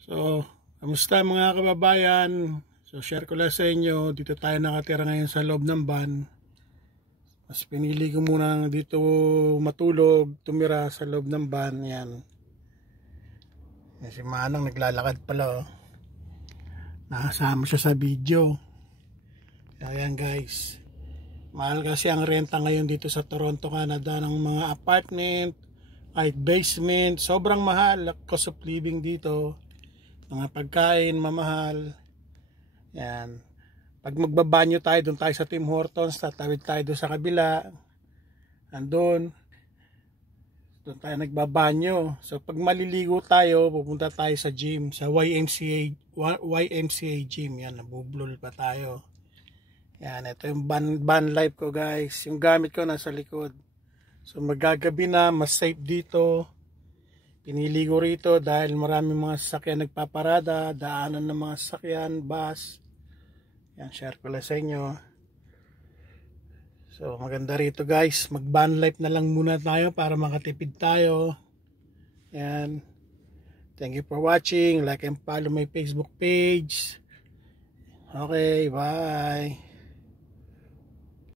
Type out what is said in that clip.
So, kamusta mga kababayan? So, share ko lang sa inyo. Dito tayo nakatira ngayon sa loob ng van. Mas pinili ko muna dito matulog, tumira sa loob ng van. Yan. Yan si Manang naglalakad pala. Oh. Nakasama siya sa video. Ayan guys. Mahal kasi ang renta ngayon dito sa Toronto, Canada ng mga apartment, kahit basement. Sobrang mahal. Cost of living dito. Mga pagkain, mamahal. Yan. Pag magbabanyo tayo, doon tayo sa Tim Hortons, tatawid tayo doon sa kabila. Andun. Doon tayo nagbabanyo. So pag maliligo tayo, pupunta tayo sa gym, sa YMCA gym. Yan, nabublol pa tayo. Yan, ito yung van life ko guys. Yung gamit ko nasa likod. So magagabi na, mas safe dito. Pinili ko rito dahil maraming mga sasakyan nagpaparada, daanan ng mga sasakyan, bus. Yan, share ko lang sa inyo. So maganda rito guys, mag van life na lang muna tayo para makatipid tayo. Yan. Thank you for watching. Like and follow my Facebook page. Okay, bye.